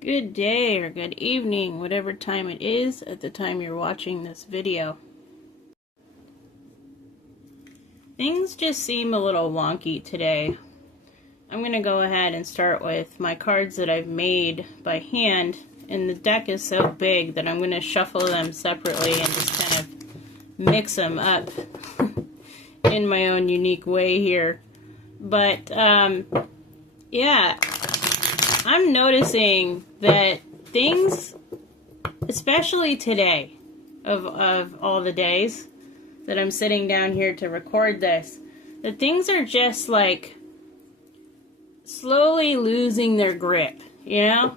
Good day or good evening, whatever time it is at the time you're watching this video. Things just seem a little wonky today. I'm going to go ahead and start with my cards that I've made by hand, and the deck is so big that I'm going to shuffle them separately and just kind of mix them up in my own unique way here. But, yeah, I'm noticing that things, especially today, of all the days that I'm sitting down here to record this, that things are just like slowly losing their grip, you know?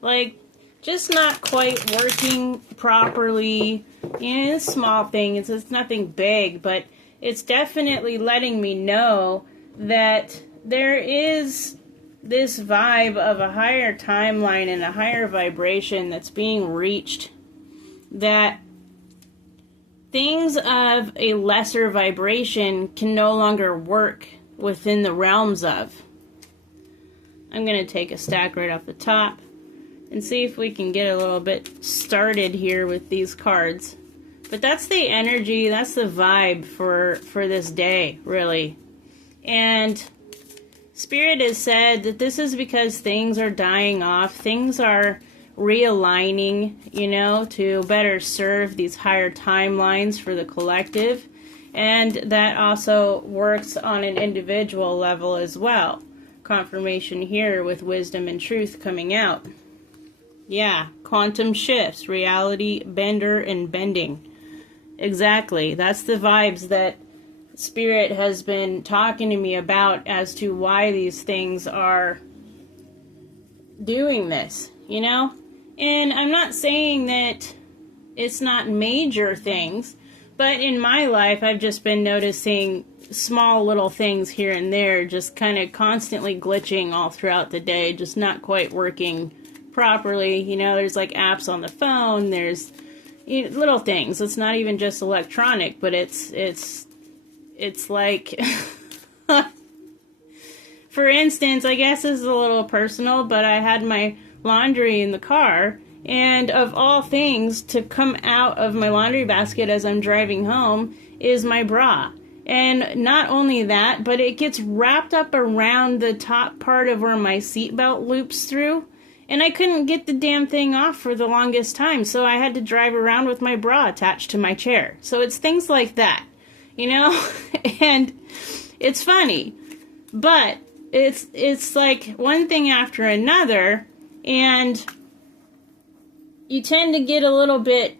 Like, just not quite working properly. You know, it's a small thing, it's nothing big, but it's definitely letting me know that there is this vibe of a higher timeline and a higher vibration that's being reached, that things of a lesser vibration can no longer work within the realms of. I'm going to take a stack right off the top and see if we can get a little bit started here with these cards. But that's the energy, that's the vibe for this day, really. And Spirit has said that this is because things are dying off, things are realigning, you know, to better serve these higher timelines for the collective. And that also works on an individual level as well. Confirmation here with wisdom and truth coming out. Yeah, quantum shifts, reality bender and bending. Exactly, that's the vibes that Spirit has been talking to me about as to why these things are doing this, you know? And I'm not saying that it's not major things, but in my life I've just been noticing small little things here and there just kind of constantly glitching all throughout the day, just not quite working properly. You know, there's like apps on the phone, there's little things. It's not even just electronic, but it's like, for instance, I guess this is a little personal, but I had my laundry in the car, and of all things to come out of my laundry basket as I'm driving home is my bra. And not only that, but it gets wrapped up around the top part of where my seatbelt loops through, and I couldn't get the damn thing off for the longest time, so I had to drive around with my bra attached to my chair. So it's things like that. You know, and it's funny, but it's like one thing after another, and you tend to get a little bit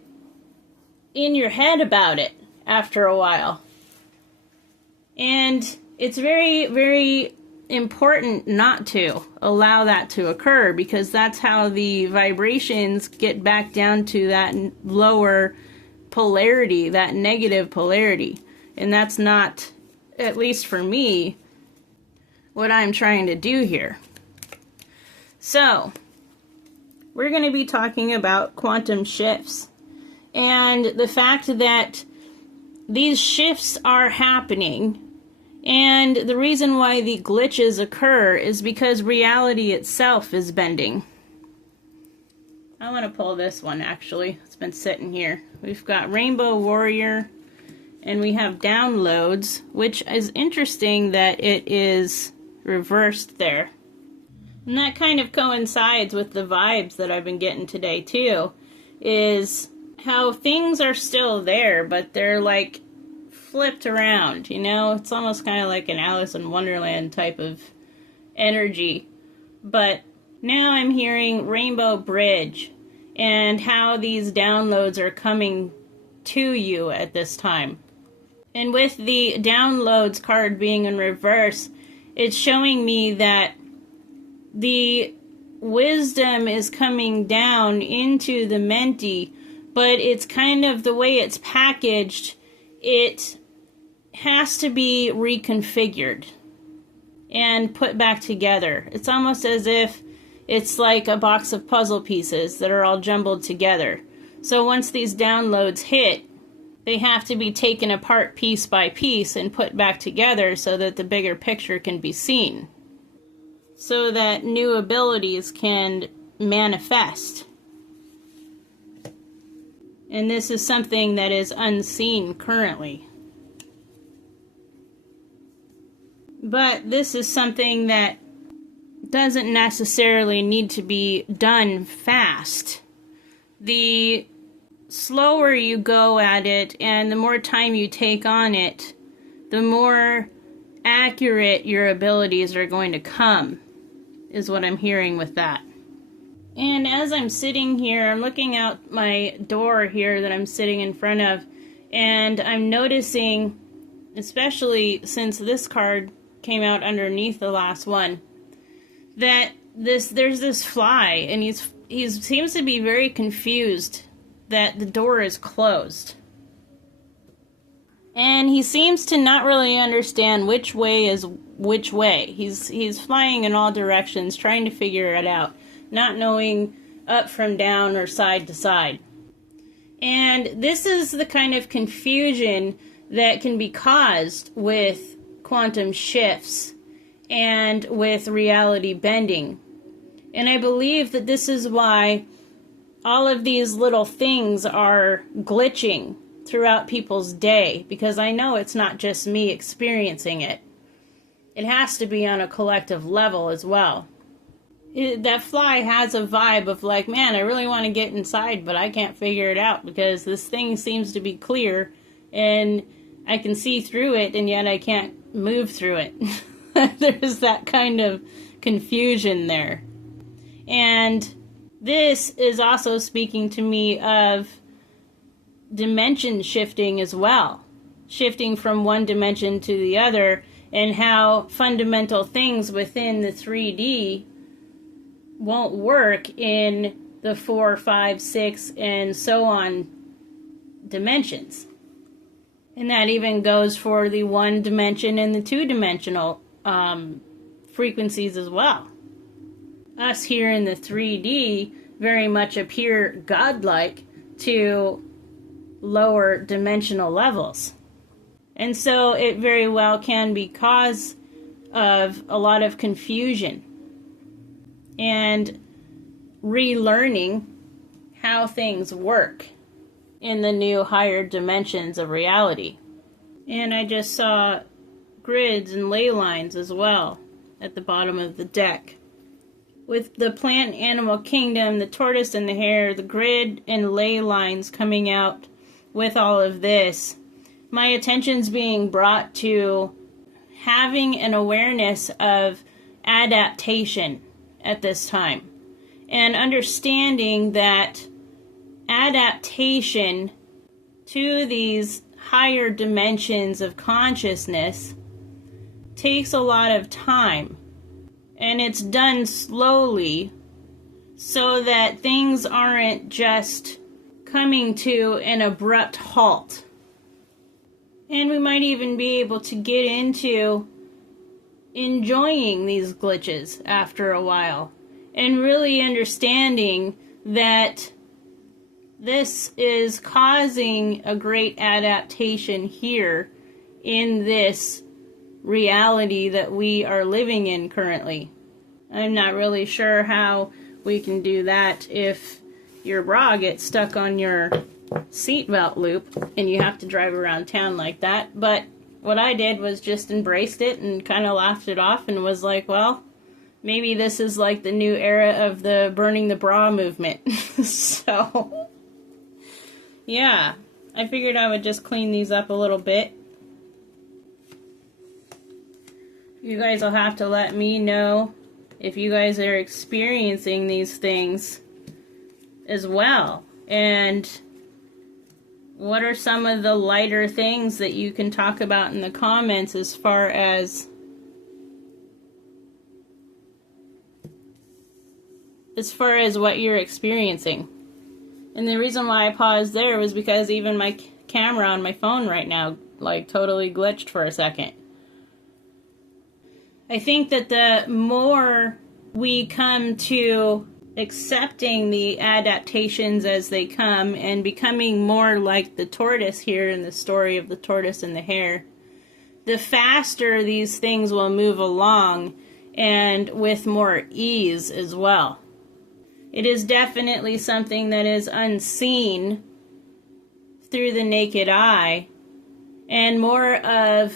in your head about it after a while. And it's very, very important not to allow that to occur, because that's how the vibrations get back down to that lower polarity, that negative polarity. And that's not, at least for me, what I'm trying to do here. So, we're going to be talking about quantum shifts. And the fact that these shifts are happening, and the reason why the glitches occur is because reality itself is bending. I want to pull this one, actually. It's been sitting here. We've got Rainbow Warrior, and we have downloads, which is interesting that it is reversed there. And that kind of coincides with the vibes that I've been getting today too, is how things are still there, but they're like flipped around, you know? It's almost kind of like an Alice in Wonderland type of energy. But now I'm hearing Rainbow Bridge, and how these downloads are coming to you at this time. And with the downloads card being in reverse, it's showing me that the wisdom is coming down into the mentee, but it's kind of the way it's packaged, it has to be reconfigured and put back together. It's almost as if it's like a box of puzzle pieces that are all jumbled together. So once these downloads hit, they have to be taken apart piece by piece and put back together so that the bigger picture can be seen. So that new abilities can manifest. And this is something that is unseen currently. But this is something that doesn't necessarily need to be done fast. The slower you go at it and the more time you take on it, the more accurate your abilities are going to come, is what I'm hearing with that. And as I'm sitting here, I'm looking out my door here that I'm sitting in front of, and I'm noticing, especially since this card came out underneath the last one, that there's this fly, and he seems to be very confused that the door is closed. And he seems to not really understand which way is which way. He's flying in all directions, trying to figure it out, not knowing up from down or side to side. And this is the kind of confusion that can be caused with quantum shifts and with reality bending. And I believe that this is why all of these little things are glitching throughout people's day, because I know it's not just me experiencing it. It has to be on a collective level as well. That fly has a vibe of like, man, I really want to get inside, but I can't figure it out because this thing seems to be clear and I can see through it, and yet I can't move through it. There's that kind of confusion there. And this is also speaking to me of dimension shifting as well. Shifting from one dimension to the other, and how fundamental things within the 3D won't work in the 4, 5, 6, and so on dimensions. And that even goes for the 1 dimension and the 2-dimensional frequencies as well. Us here in the 3D very much appear godlike to lower dimensional levels. And so it very well can be cause of a lot of confusion and relearning how things work in the new higher dimensions of reality. And I just saw grids and ley lines as well at the bottom of the deck. With the plant and animal kingdom, the tortoise and the hare, the grid and ley lines coming out with all of this, my attention's being brought to having an awareness of adaptation at this time, and understanding that adaptation to these higher dimensions of consciousness takes a lot of time, and it's done slowly so that things aren't just coming to an abrupt halt. And we might even be able to get into enjoying these glitches after a while, and really understanding that this is causing a great adaptation here in this reality that we are living in currently. I'm not really sure how we can do that if your bra gets stuck on your seatbelt loop and you have to drive around town like that. But what I did was just embraced it and kind of laughed it off and was like, well, maybe this is like the new era of the burning the bra movement. So, yeah, I figured I would just clean these up a little bit. You guys will have to let me know if you guys are experiencing these things as well. And what are some of the lighter things that you can talk about in the comments as far as what you're experiencing. And the reason why I paused there was because even my camera on my phone right now like totally glitched for a second. I think that the more we come to accepting the adaptations as they come and becoming more like the tortoise here in the story of the tortoise and the hare, the faster these things will move along, and with more ease as well. It is definitely something that is unseen through the naked eye, and more of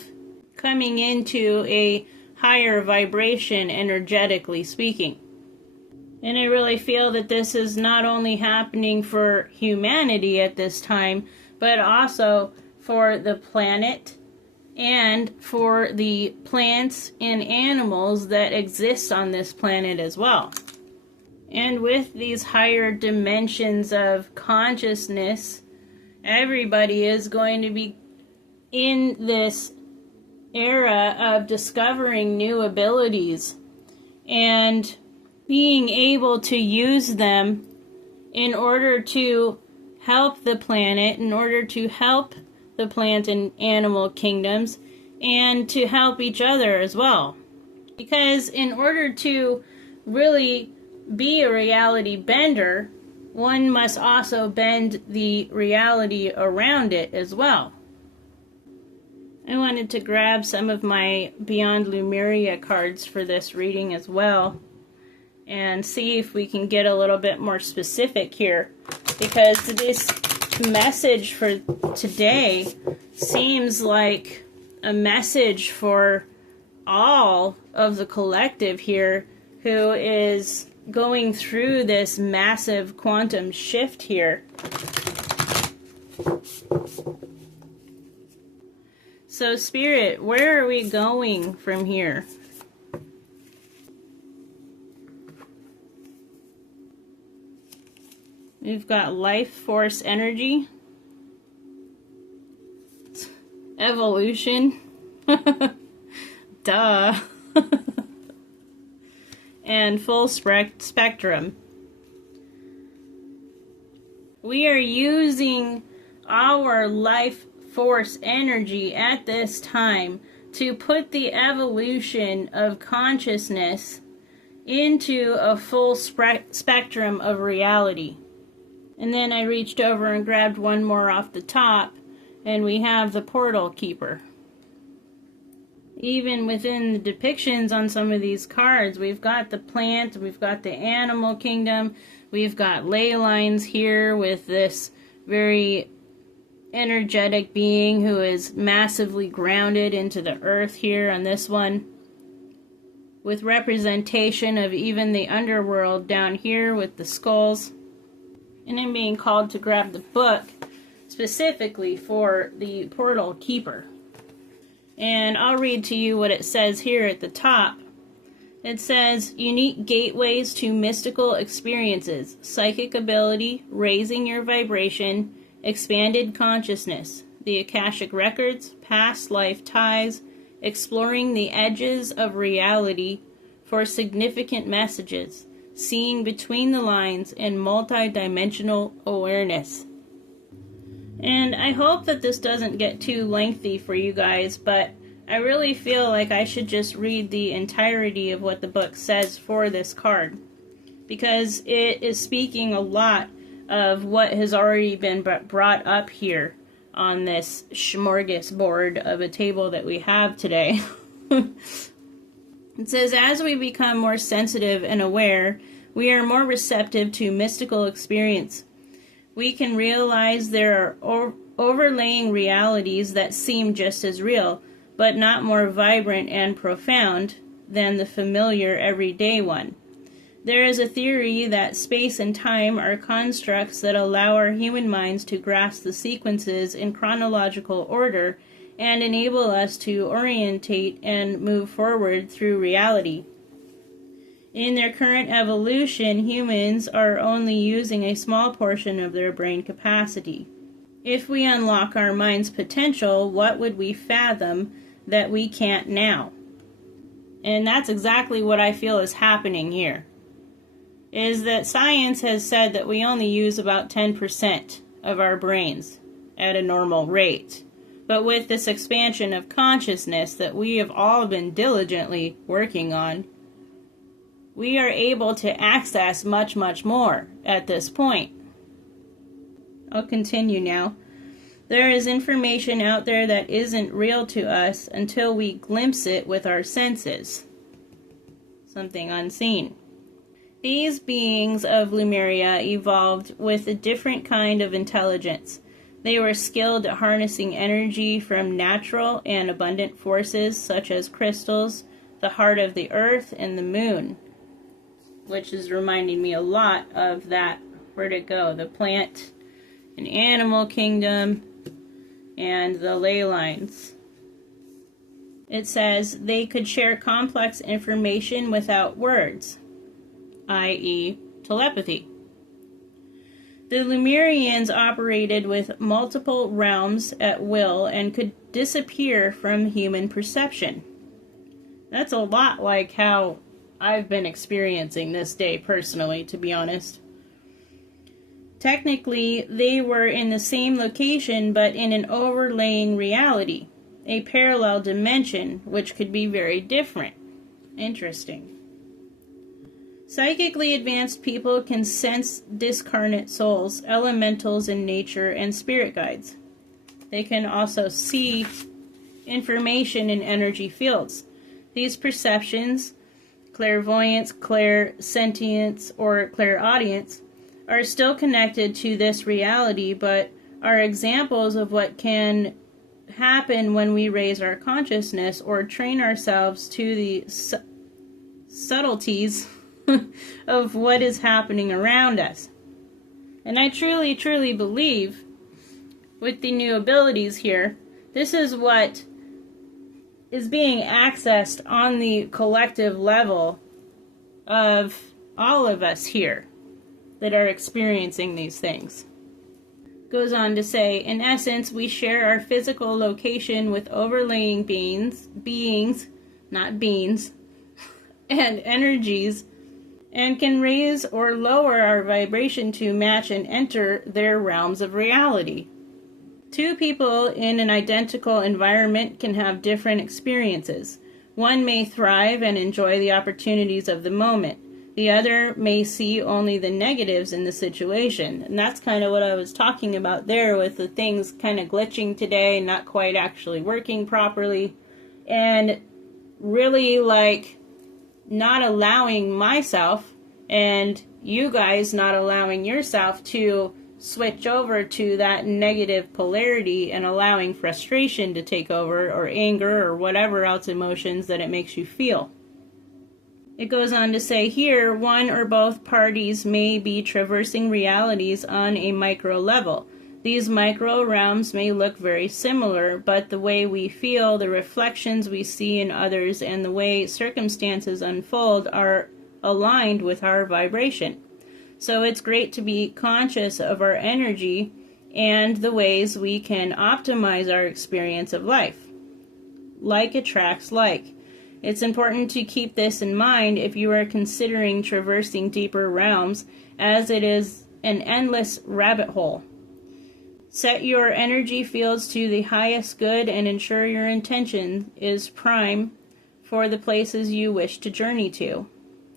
coming into a higher vibration, energetically speaking. And I really feel that this is not only happening for humanity at this time, but also for the planet and for the plants and animals that exist on this planet as well. And with these higher dimensions of consciousness, everybody is going to be in this era of discovering new abilities and being able to use them in order to help the planet, in order to help the plant and animal kingdoms, and to help each other as well. Because in order to really be a reality bender, one must also bend the reality around it as well. I wanted to grab some of my Beyond Lemuria cards for this reading as well, and see if we can get a little bit more specific here, because this message for today seems like a message for all of the collective here who is going through this massive quantum shift here. So Spirit, where are we going from here? We've got life force energy, evolution, duh, and full spectrum. We are using our life force energy at this time to put the evolution of consciousness into a full spectrum of reality. And then I reached over and grabbed one more off the top, and we have the portal keeper. Even within the depictions on some of these cards, we've got the plant, we've got the animal kingdom, we've got ley lines here with this very energetic being who is massively grounded into the earth here on this one, with representation of even the underworld down here with the skulls. And I'm being called to grab the book specifically for the portal keeper. And I'll read to you what it says here at the top. It says, unique gateways to mystical experiences, psychic ability, raising your vibration, expanded consciousness, the Akashic records, past life ties, exploring the edges of reality for significant messages, seeing between the lines, and multi-dimensional awareness. And I hope that this doesn't get too lengthy for you guys, but I really feel like I should just read the entirety of what the book says for this card, because it is speaking a lot of what has already been brought up here on this smorgasbord of a table that we have today. It says, as we become more sensitive and aware, we are more receptive to mystical experience. We can realize there are overlaying realities that seem just as real, but not more vibrant and profound than the familiar everyday one. There is a theory that space and time are constructs that allow our human minds to grasp the sequences in chronological order and enable us to orientate and move forward through reality. In their current evolution, humans are only using a small portion of their brain capacity. If we unlock our mind's potential, what would we fathom that we can't now? And that's exactly what I feel is happening here. Is that science has said that we only use about 10% of our brains at a normal rate. But with this expansion of consciousness that we have all been diligently working on, we are able to access much, much more at this point. I'll continue now. There is information out there that isn't real to us until we glimpse it with our senses. Something unseen. These beings of Lemuria evolved with a different kind of intelligence. They were skilled at harnessing energy from natural and abundant forces such as crystals, the heart of the earth, and the moon, which is reminding me a lot of that, where'd it go, the plant and animal kingdom and the ley lines. It says they could share complex information without words, i.e. telepathy. The Lemurians operated with multiple realms at will and could disappear from human perception. That's a lot like how I've been experiencing this day personally, to be honest. Technically, they were in the same location but in an overlaying reality, a parallel dimension, which could be very different. Interesting. Psychically advanced people can sense discarnate souls, elementals in nature, and spirit guides. They can also see information in energy fields. These perceptions, clairvoyance, clairsentience, or clairaudience, are still connected to this reality, but are examples of what can happen when we raise our consciousness or train ourselves to the subtleties of what is happening around us. And I truly, truly believe with the new abilities here, this is what is being accessed on the collective level of all of us here that are experiencing these things. Goes on to say, in essence, we share our physical location with overlaying beings, not beings, and energies, and can raise or lower our vibration to match and enter their realms of reality. Two people in an identical environment can have different experiences. One may thrive and enjoy the opportunities of the moment. The other may see only the negatives in the situation. And that's kind of what I was talking about there with the things kind of glitching today, not quite actually working properly, and really like not allowing myself and you guys not allowing yourself to switch over to that negative polarity and allowing frustration to take over, or anger, or whatever else emotions that it makes you feel. It goes on to say here, one or both parties may be traversing realities on a micro level. These micro realms may look very similar, but the way we feel, the reflections we see in others, and the way circumstances unfold are aligned with our vibration. So it's great to be conscious of our energy and the ways we can optimize our experience of life. Like attracts like. It's important to keep this in mind if you are considering traversing deeper realms, as it is an endless rabbit hole. Set your energy fields to the highest good and ensure your intention is prime for the places you wish to journey to.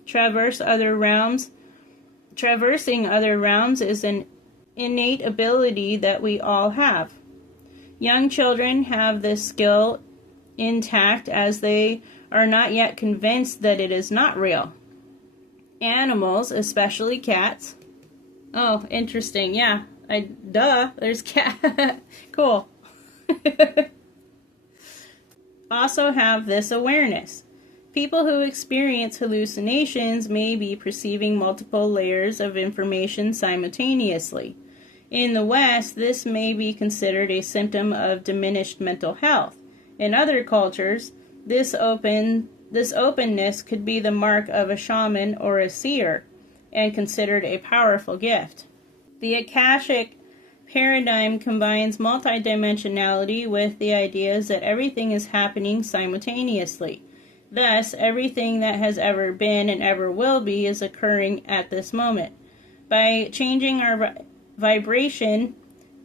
Traversing other realms is an innate ability that we all have. Young children have this skill intact as they are not yet convinced that it is not real. Animals, especially cats. Oh, interesting. Yeah. There's cat. Cool. Also have this awareness. People who experience hallucinations may be perceiving multiple layers of information simultaneously. In the West, this may be considered a symptom of diminished mental health. In other cultures, this openness could be the mark of a shaman or a seer, and considered a powerful gift. The Akashic paradigm combines multidimensionality with the ideas that everything is happening simultaneously. Thus, everything that has ever been and ever will be is occurring at this moment. By changing our vibration,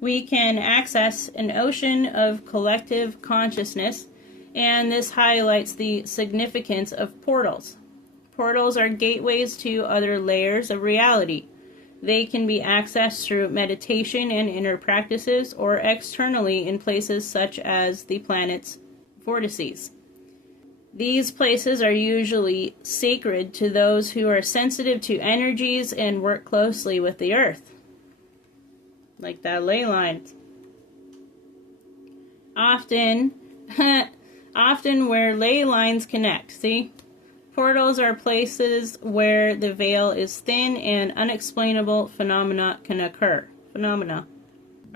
we can access an ocean of collective consciousness, and this highlights the significance of portals. Portals are gateways to other layers of reality. They can be accessed through meditation and inner practices, or externally in places such as the planet's vortices. These places are usually sacred to those who are sensitive to energies and work closely with the earth. Like that ley line. Often where ley lines connect, see? Portals are places where the veil is thin and unexplainable phenomena can occur.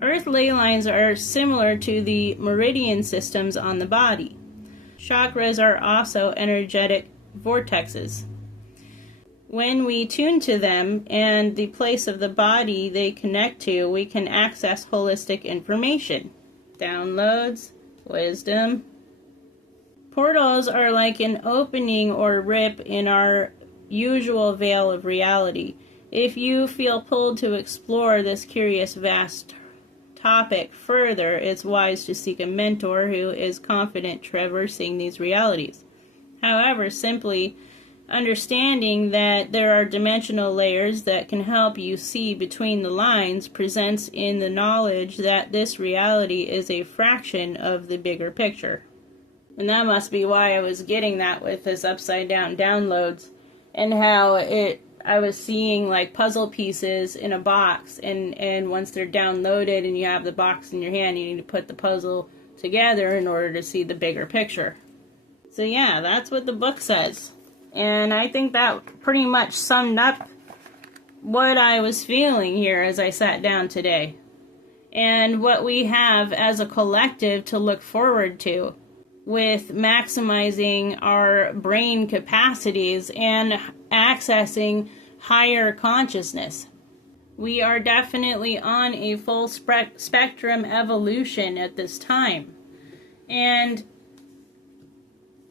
Earth ley lines are similar to the meridian systems on the body. Chakras are also energetic vortexes. When we tune to them and the place of the body they connect to, we can access holistic information, downloads, wisdom. Portals are like an opening or rip in our usual veil of reality. If you feel pulled to explore this curious, vast topic further, it's wise to seek a mentor who is confident traversing these realities. However, simply understanding that there are dimensional layers that can help you see between the lines presents in the knowledge that this reality is a fraction of the bigger picture. And that must be why I was getting that with this upside down downloads, and how I was seeing like puzzle pieces in a box, and once they're downloaded and you have the box in your hand, you need to put the puzzle together in order to see the bigger picture. So yeah, that's what the book says. And I think that pretty much summed up what I was feeling here as I sat down today. And what we have as a collective to look forward to with maximizing our brain capacities and accessing higher consciousness. We are definitely on a full spectrum evolution at this time. And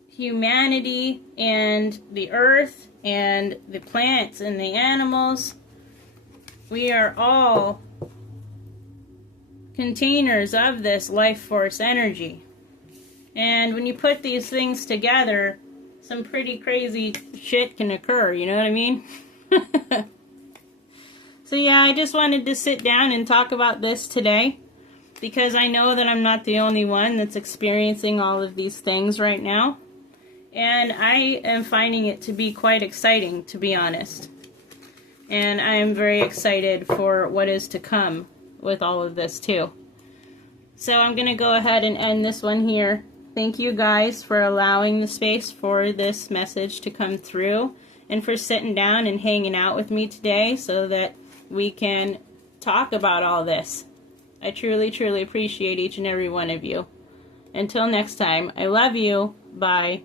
humanity and the earth and the plants and the animals, we are all containers of this life force energy. And when you put these things together, some pretty crazy shit can occur, you know what I mean? So yeah, I just wanted to sit down and talk about this today, because I know that I'm not the only one that's experiencing all of these things right now. And I am finding it to be quite exciting, to be honest. And I am very excited for what is to come with all of this too. So I'm going to go ahead and end this one here. Thank you guys for allowing the space for this message to come through, and for sitting down and hanging out with me today so that we can talk about all this. I truly, truly appreciate each and every one of you. Until next time, I love you. Bye.